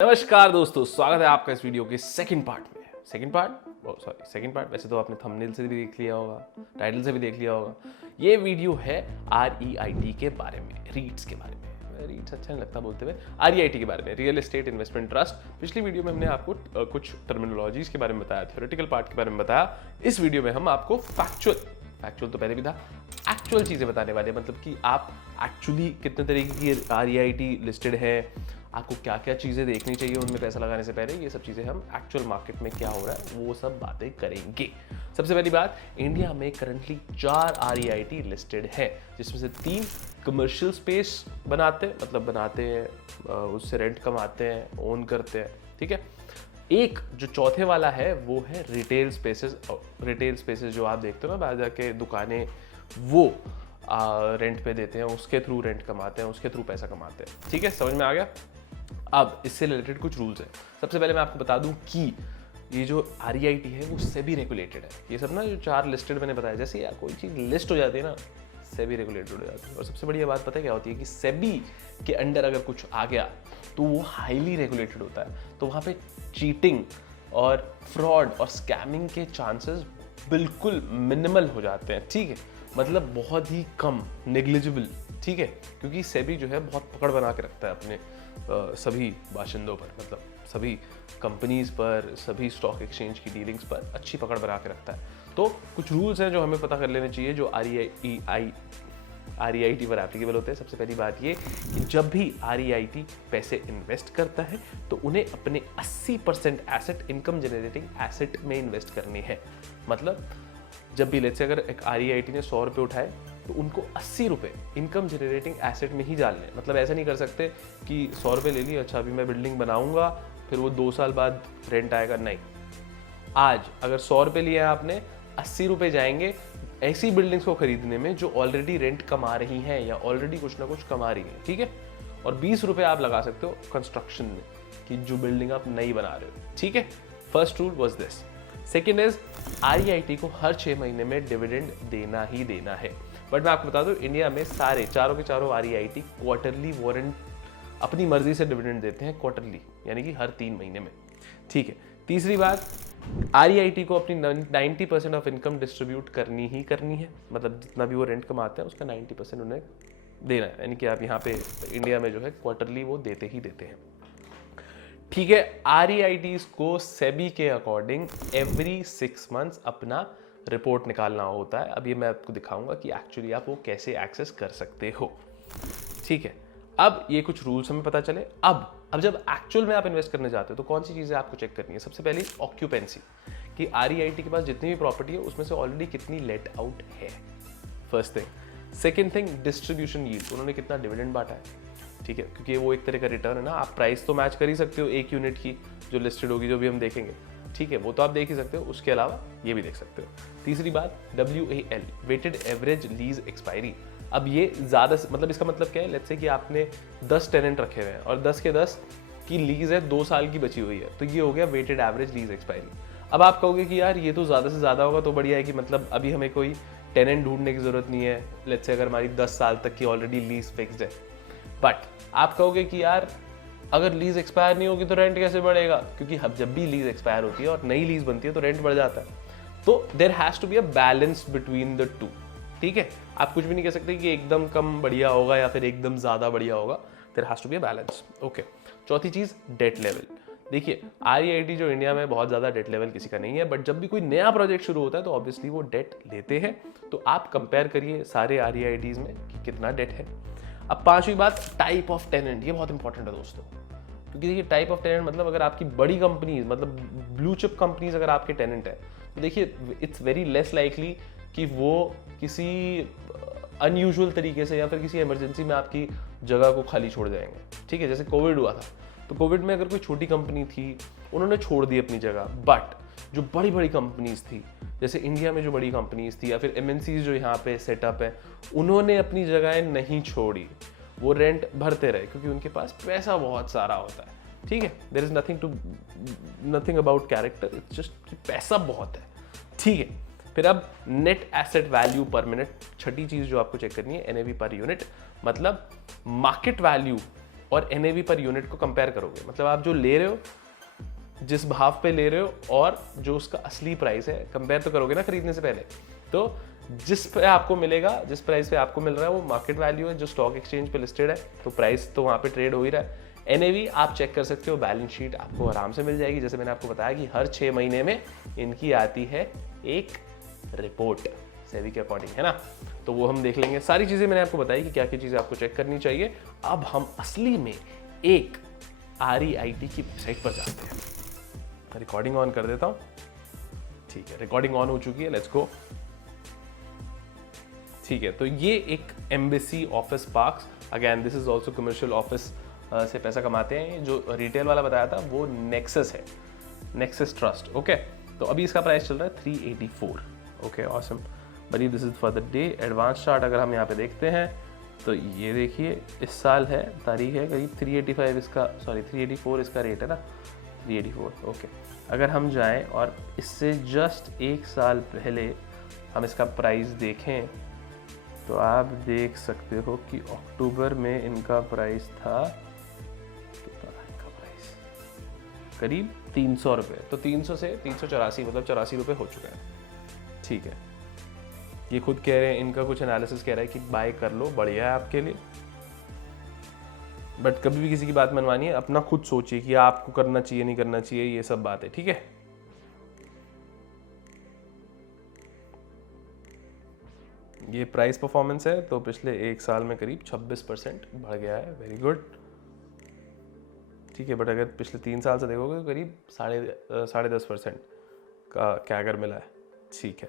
नमस्कार दोस्तों, स्वागत है आपका इस वीडियो के सेकंड पार्ट। वैसे तो आपने थंबनेल से भी देख लिया होगा, टाइटल से भी देख लिया होगा। ये वीडियो है REIT के बारे में, रीट्स के बारे में। रीट्स अच्छा नहीं लगता बोलते हुए, REIT के बारे में, रियल एस्टेट इन्वेस्टमेंट ट्रस्ट। पिछली वीडियो में हमने आपको कुछ टर्मिनोलॉजीज के बारे में बताया, थ्योरेटिकल पार्ट के बारे में बताया। इस वीडियो में हम आपको फैक्चुअल तो पहले भी था, एक्चुअल चीज़ें बताने वाले हैं। मतलब कि आप एक्चुअली कितने तरीके की REIT लिस्टेड है, आपको क्या क्या चीज़ें देखनी चाहिए उनमें पैसा लगाने से पहले, ये सब चीज़ें हम एक्चुअल मार्केट में क्या हो रहा है वो सब बातें करेंगे। सबसे पहली बात, इंडिया में करंटली 4 REIT लिस्टेड है, जिसमें से 3 कमर्शियल स्पेस बनाते हैं, उससे रेंट कमाते हैं, ओन करते हैं, ठीक है। एक जो चौथे वाला है वो है रिटेल स्पेसेस जो आप देखते हो ना, बाहर जाके दुकानें वो रेंट पे देते हैं, उसके थ्रू रेंट कमाते हैं, उसके थ्रू पैसा कमाते हैं, ठीक है, समझ में आ गया। अब इससे रिलेटेड कुछ रूल्स हैं। सबसे पहले मैं आपको बता दूं कि ये जो REIT है वो सेबी रेगुलेटेड है। ये सब ना जो 4 लिस्टेड मैंने बताया, जैसे यार कोई चीज़ लिस्ट हो जाती है ना, सेबी रेगुलेटेड हो जाती है। और सबसे बढ़िया बात पता है क्या होती है कि सेबी के अंडर अगर कुछ आ गया तो वो हाईली रेगुलेटेड होता है, तो वहाँ पे चीटिंग और फ्रॉड और स्कैमिंग के चांसेस बिल्कुल मिनिमल हो जाते हैं, ठीक है, मतलब बहुत ही कम, नेग्लिजिबल, ठीक है। क्योंकि सेबी जो है बहुत पकड़ बना के रखता है अपने सभी बाशिंदों पर, मतलब सभी कंपनीज पर, सभी स्टॉक एक्सचेंज की डीलिंग्स पर अच्छी पकड़ बना के रखता है। तो कुछ रूल्स हैं जो हमें पता कर लेने चाहिए, जो REIT पर एप्लीकेबल होते हैं। सबसे पहली बात ये कि जब भी REIT पैसे इन्वेस्ट करता है तो उन्हें अपने 80% एसेट इनकम जनरेटिंग एसेट में इन्वेस्ट करनी है। मतलब जब भी लेट्स से अगर एक REIT ने 100 रुपये उठाए तो उनको 80 रुपये इनकम जनरेटिंग एसेट में ही डालने। मतलब ऐसा नहीं कर सकते कि 100 रुपये ले लिए, अच्छा अभी मैं बिल्डिंग बनाऊंगा, फिर वो 2 साल बाद रेंट आएगा, नहीं। आज अगर 100 रुपये लिए आपने, 80 रुपये जाएंगे ऐसी बिल्डिंग्स को खरीदने में जो ऑलरेडी रेंट कमा रही हैं या ऑलरेडी कुछ ना कुछ कमा रही हैं, ठीक है। और 20 रुपये आप लगा सकते हो कंस्ट्रक्शन में, कि जो बिल्डिंग आप नई बना रहे हो, ठीक है। First rule was this. Second is, REIT को हर 6 महीने में डिविडेंड देना ही देना है। बट मैं आपको बता दूं, इंडिया में चारों के चारों REIT क्वार्टरली वारंट अपनी मर्जी से डिविडेंड देते हैं, क्वार्टरली यानी कि हर 3 महीने में, ठीक है। तीसरी बात, REIT को अपनी 90% ऑफ इनकम डिस्ट्रीब्यूट करनी ही करनी है। मतलब जितना भी वो रेंट कमाते हैं उसका 90% उन्हें देना है, यानी कि आप यहाँ पे इंडिया में जो है क्वार्टरली वो देते ही देते हैं, ठीक है। REITs को सेबी के अकॉर्डिंग एवरी 6 मंथ्स अपना रिपोर्ट निकालना होता है। अब ये मैं आपको दिखाऊंगा कि एक्चुअली आप वो कैसे एक्सेस कर सकते हो, ठीक है। अब ये कुछ रूल्स हमें पता चले। अब जब एक्चुअल में आप इन्वेस्ट करने जाते हो तो कौन सी चीज़ें आपको चेक करनी है। सबसे पहले ऑक्यूपेंसी, कि REIT के पास जितनी भी प्रॉपर्टी है उसमें से ऑलरेडी कितनी लेट आउट है, first thing. Second thing, distribution yield, उन्होंने कितना डिविडेंड बांटा है, ठीक है, क्योंकि वो एक तरह का रिटर्न है ना। आप प्राइस तो मैच कर ही सकते हो एक यूनिट की जो लिस्टेड होगी, जो भी हम देखेंगे, ठीक है, वो तो आप देख ही सकते हो। उसके अलावा ये भी देख सकते हो। तीसरी बात, WAL, weighted average lease expiry. अब ये ज़्यादा, मतलब इसका मतलब क्या है, लेट्स से कि आपने 10 टेनेंट रखे हुए हैं और 10 के 10 की लीज है, 2 साल की बची हुई है, तो ये हो गया वेटेड एवरेज लीज एक्सपायरी। अब आप कहोगे कि यार ये तो ज़्यादा से ज़्यादा होगा, तो बढ़िया है कि मतलब अभी हमें कोई टेनेंट ढूंढने की ज़रूरत नहीं है। लेट्स से अगर हमारी 10 साल तक की ऑलरेडी लीज फिक्स्ड है। बट आप कहोगे कि यार अगर लीज एक्सपायर नहीं होगी तो रेंट कैसे बढ़ेगा, क्योंकि अब जब भी लीज एक्सपायर होती है और नई लीज बनती है तो रेंट बढ़ जाता है। तो there has to be a balance between the two, ठीक है। आप कुछ भी नहीं कह सकते कि एकदम कम बढ़िया होगा या फिर एकदम ज़्यादा बढ़िया होगा, there has to be a balance, okay. चौथी चीज़, डेट लेवल। देखिए REIT जो इंडिया में बहुत ज़्यादा डेट लेवल किसी का नहीं है, बट जब भी कोई नया प्रोजेक्ट शुरू होता है तो ऑब्वियसली वो डेट लेते हैं। तो आप कंपेयर करिए सारे REITs में कि कितना डेट है। अब पांचवी बात, टाइप ऑफ टेनेंट, ये बहुत इंपॉर्टेंट है दोस्तों, क्योंकि देखिए टाइप ऑफ टेनेंट मतलब अगर आपकी बड़ी कंपनीज, मतलब ब्लू चिप कंपनीज अगर आपके टेनेंट है तो देखिए इट्स वेरी लेस लाइकली कि वो किसी अनयूजुअल तरीके से या फिर किसी इमरजेंसी में आपकी जगह को खाली छोड़ जाएंगे, ठीक है। जैसे कोविड हुआ था, तो कोविड में अगर कोई छोटी कंपनी थी उन्होंने छोड़ दी अपनी जगह, बट जो बड़ी बड़ी कंपनीज थी, जैसे इंडिया में जो बड़ी कंपनीज थी या फिर MNCs जो यहाँ पे सेटअप है, उन्होंने अपनी जगहें नहीं छोड़ी, वो रेंट भरते रहे, क्योंकि उनके पास पैसा बहुत सारा होता है, ठीक है। There is nothing about character, it's just पैसा बहुत है, ठीक है। फिर अब नेट एसेट वैल्यू पर मिनट, छठी चीज जो आपको चेक करनी है, NAV पर यूनिट, मतलब मार्केट वैल्यू और NAV पर यूनिट को कंपेयर करोगे, मतलब आप जो ले रहे हो, जिस भाव पे ले रहे हो और जो उसका असली प्राइस है, कंपेयर तो करोगे ना खरीदने से पहले। तो जिस पे आपको मिलेगा, जिस प्राइस पे आपको मिल रहा है वो मार्केट वैल्यू है जो स्टॉक एक्सचेंज पे लिस्टेड है, तो प्राइस तो वहाँ पे ट्रेड हो ही रहा है। NAV आप चेक कर सकते हो, बैलेंस शीट आपको आराम से मिल जाएगी। जैसे मैंने आपको बताया कि हर 6 महीने में इनकी आती है एक रिपोर्ट सेबी के अकॉर्डिंग, है ना, तो वो हम देख लेंगे। सारी चीज़ें मैंने आपको बताई कि क्या क्या चीज़ें आपको चेक करनी चाहिए। अब हम असली में एक REIT की वेबसाइट पर जाते हैं। रिकॉर्डिंग ऑन कर देता हूँ, ठीक है, रिकॉर्डिंग ऑन हो चुकी है, लेट्स गो। ठीक है, तो ये एक embassy office parks, again this is also commercial office से पैसा कमाते हैं। जो रिटेल वाला बताया था वो नेक्सस है, नेक्सस ट्रस्ट। ओके, तो अभी इसका प्राइस चल रहा है 384। ओके, ऑसम बड़ी, this is for the day. Advance chart अगर हम यहाँ पे देखते हैं तो ये देखिए इस साल है, तारीख है करीब 385 इसका, सॉरी 384 इसका रेट है ना, 384। ओके, अगर हम जाएं और इससे जस्ट एक साल पहले हम इसका प्राइस देखें तो आप देख सकते हो कि अक्टूबर में इनका प्राइस था, कितना था इनका प्राइस, करीब 300 रुपये। तो 300 से 384, मतलब 84 रुपये हो चुका है। ठीक है, ये खुद कह रहे हैं, इनका कुछ एनालिसिस कह रहा है कि बाय कर लो, बढ़िया है आपके लिए। बट कभी भी किसी की बात मनवानी है, अपना खुद सोचिए कि आपको करना चाहिए नहीं करना चाहिए, ये सब बात है। ठीक है, ये प्राइस परफॉर्मेंस है, तो पिछले एक साल में करीब 26% बढ़ गया है, वेरी गुड। ठीक है, बट अगर पिछले 3 साल से देखोगे तो करीब 10.5% का कैगर मिला है। ठीक है,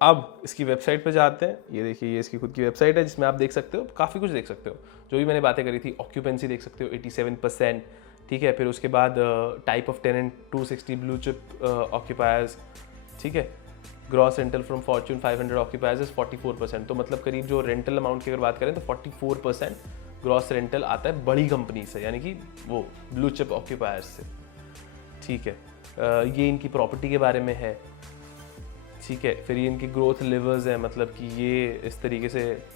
अब इसकी वेबसाइट पे जाते हैं। ये देखिए, ये इसकी खुद की वेबसाइट है जिसमें आप देख सकते हो, काफ़ी कुछ देख सकते हो। जो भी मैंने बातें करी थी, ऑक्यूपेंसी देख सकते हो 87%। ठीक है, फिर उसके बाद type of tenant 260 blue chip occupiers. ठीक है, gross rental from Fortune 500 occupiers is 44%। तो मतलब करीब जो रेंटल अमाउंट की अगर बात करें तो 44% ग्रॉस रेंटल आता है बड़ी कंपनी से, यानी कि वो ब्लू चिप ऑक्यूपायर्स से। ठीक है, ये इनकी प्रॉपर्टी के बारे में है। ठीक है, फिर ये इनकी ग्रोथ लेवर्स है, मतलब कि ये इस तरीके से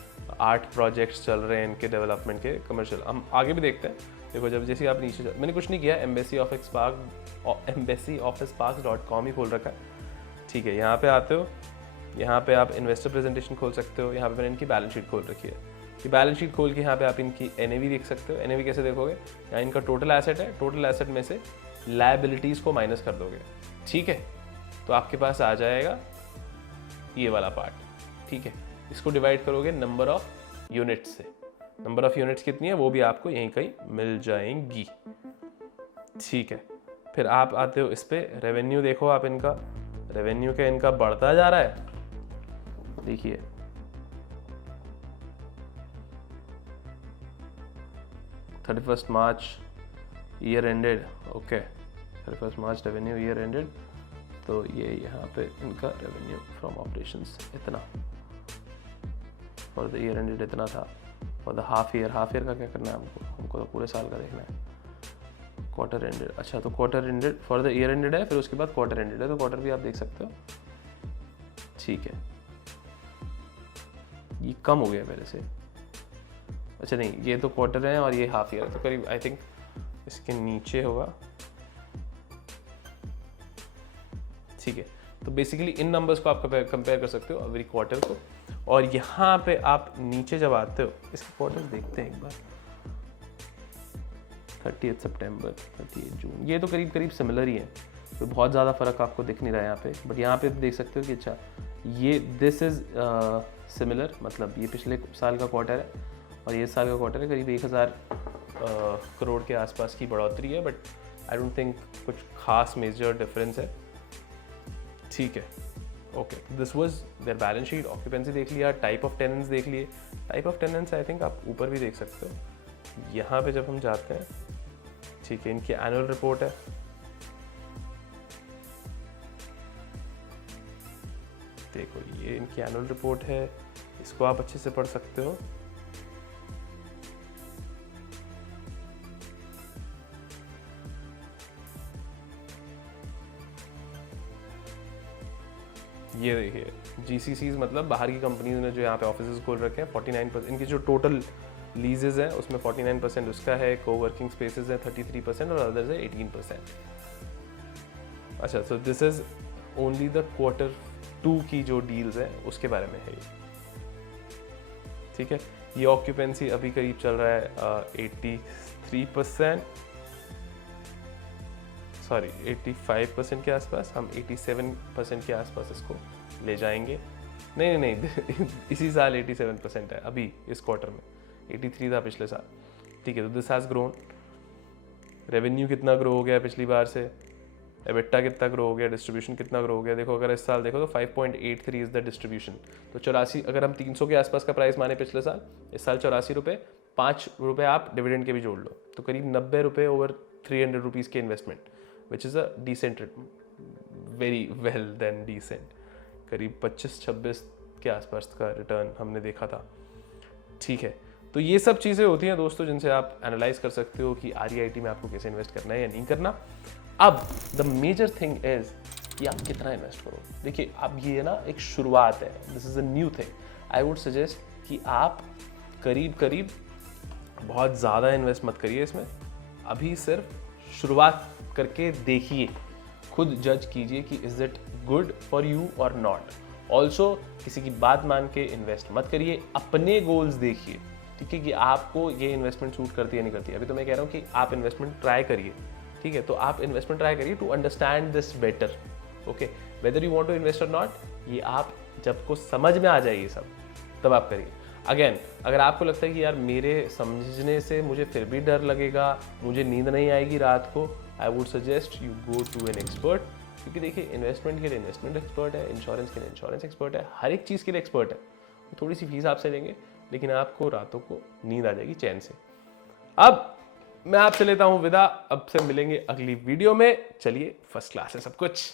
8 प्रोजेक्ट्स चल रहे हैं इनके डेवलपमेंट के कमर्शियल। हम आगे भी देखते हैं। देखो, जब जैसे आप नीचे, मैंने कुछ नहीं किया, embassyofficepark.com ही खोल रखा है। ठीक है, यहाँ पे आते हो, यहाँ पे आप इन्वेस्टर प्रेजेंटेशन खोल सकते हो। यहाँ पे मैंने इनकी बैलेंस शीट खोल रखी है। ये बैलेंस शीट खोल के यहाँ पे आप इनकी NAV देख सकते हो। NAV कैसे देखोगे, यहाँ इनका टोटल एसेट है, टोटल एसेट में से लायबिलिटीज़ को माइनस कर दोगे। ठीक है, तो आपके पास आ जाएगा ये वाला पार्ट। ठीक है, इसको डिवाइड करोगे नंबर ऑफ यूनिट्स से। नंबर ऑफ यूनिट्स कितनी है वो भी आपको यहीं कहीं मिल जाएंगी। ठीक है, फिर आप आते हो इस पे, रेवेन्यू देखो आप, इनका रेवेन्यू क्या इनका बढ़ता जा रहा है। देखिए, (31 मार्च ईयर एंडेड, ओके, 31 मार्च रेवेन्यू ईयर एंडेड। तो ये यहाँ पे इनका रेवेन्यू फ्रॉम ऑपरेशंस इतना, फॉर द ईयर एंडेड इतना था। फॉर द हाफ ईयर का क्या करना है हमको तो पूरे साल का देखना है। क्वार्टर एंडेड, अच्छा, तो quarter ended for the year ended है, फिर उसके बाद क्वार्टर एंडेड है, तो क्वार्टर भी आप देख सकते हो। ठीक है, ये कम हो गया पहले से। अच्छा नहीं, ये तो क्वार्टर है और ये हाफ ईयर है, तो करीब आई थिंक इसके नीचे होगा। ठीक है, तो बेसिकली इन नंबर्स को आप कंपेयर कर सकते हो एवरी क्वार्टर को। और यहाँ पे आप नीचे जब आते हो, इसके क्वार्टर्स देखते हैं एक बार। 30 सितंबर, 30 जून, ये तो करीब करीब सिमिलर ही है, तो बहुत ज़्यादा फ़र्क आपको दिख नहीं रहा है यहाँ पे। बट यहाँ पे देख सकते हो कि अच्छा, ये दिस इज़ सिमिलर, मतलब ये पिछले साल का क्वार्टर है और ये साल का क्वार्टर है। करीब 1000 करोड़ के आसपास की बढ़ोतरी है, बट आई डोंट थिंक कुछ खास मेजर डिफरेंस है। ठीक है, okay, this was their balance sheet. Occupancy देख लिया, टाइप ऑफ टेनेंट्स देख लिए। Type of tenants I think आप ऊपर भी देख सकते हो। यहाँ पे जब हम जाते हैं, ठीक है, इनकी एनुअल रिपोर्ट है। देखो, ये इनकी एनुअल रिपोर्ट है, इसको आप अच्छे से पढ़ सकते हो। ये देखिए, GCCs मतलब बाहर की कंपनीज ने जो यहाँ पे ऑफिसेज खोल रखे हैं, 49%। इनकी जो टोटल लीजेज है उसमें 49% उसका है, कोवर्किंग स्पेसेस है 33% और अदर्स है 18%। अच्छा, so this is only the Q2 की जो डील्स है उसके बारे में है ये, ठीक है। ये ऑक्यूपेंसी अभी करीब चल रहा है 83%, सॉरी 85% के आसपास, हम 87% के आसपास इसको ले जाएंगे। नहीं नहीं नहीं इसी साल 87% है अभी इस क्वार्टर में, 83 था पिछले साल, ठीक है। तो दिस हैज़ ग्रोन। रेवेन्यू कितना ग्रो हो गया पिछली बार से, एबिटा कितना ग्रो हो गया, डिस्ट्रीब्यूशन कितना ग्रो हो गया। देखो अगर इस साल देखो तो 5.83 इज द डिस्ट्रीब्यूशन। तो 84, अगर हम 300 के आसपास का प्राइस माने पिछले साल, इस साल 84 रुपये, 5 रुपये आप डिविडेंड के भी जोड़ लो तो करीब 90 रुपये ओवर 300 रुपीज़ के investment, which is a decent, very well then decent, करीब 25-26 के आसपास का रिटर्न हमने देखा था, ठीक है। तो ये सब चीज़ें होती हैं दोस्तों जिनसे आप एनालाइज कर सकते हो कि REIT में आपको कैसे इन्वेस्ट करना है या नहीं करना। अब द मेजर थिंग इज कि आप कितना इन्वेस्ट करो। देखिए अब ये ना एक शुरुआत है, this is a new thing. I would suggest कि आप करीब करीब बहुत ज़्यादा इन्वेस्ट मत करिए इसमें, अभी सिर्फ शुरुआत करके देखिए, खुद जज कीजिए कि is it good for you और नॉट। ऑल्सो किसी की बात मान के इन्वेस्ट मत करिए, अपने गोल्स देखिए, ठीक है, कि आपको ये इन्वेस्टमेंट सूट करती है नहीं करती है। अभी तो मैं कह रहा हूँ कि आप इन्वेस्टमेंट ट्राई करिए, ठीक है। तो आप इन्वेस्टमेंट ट्राई करिए to understand this better, okay, whether you want to invest और नॉट, ये आप जब को समझ में आ जाए ये सब तब आप करिए। अगेन अगर आपको लगता है कि यार मेरे समझने से मुझे फिर भी डर लगेगा, मुझे नींद नहीं आएगी रात को, I would suggest you go to an expert, क्योंकि देखिए इन्वेस्टमेंट के लिए इन्वेस्टमेंट एक्सपर्ट है, इंश्योरेंस के लिए इंश्योरेंस एक्सपर्ट है, हर एक चीज़ के लिए एक्सपर्ट है। थोड़ी सी फीस आपसे लेंगे लेकिन आपको रातों को नींद आ जाएगी चैन से। अब मैं आपसे लेता हूं विदा, अब से मिलेंगे अगली वीडियो में। चलिए, फर्स्ट क्लास है सब कुछ।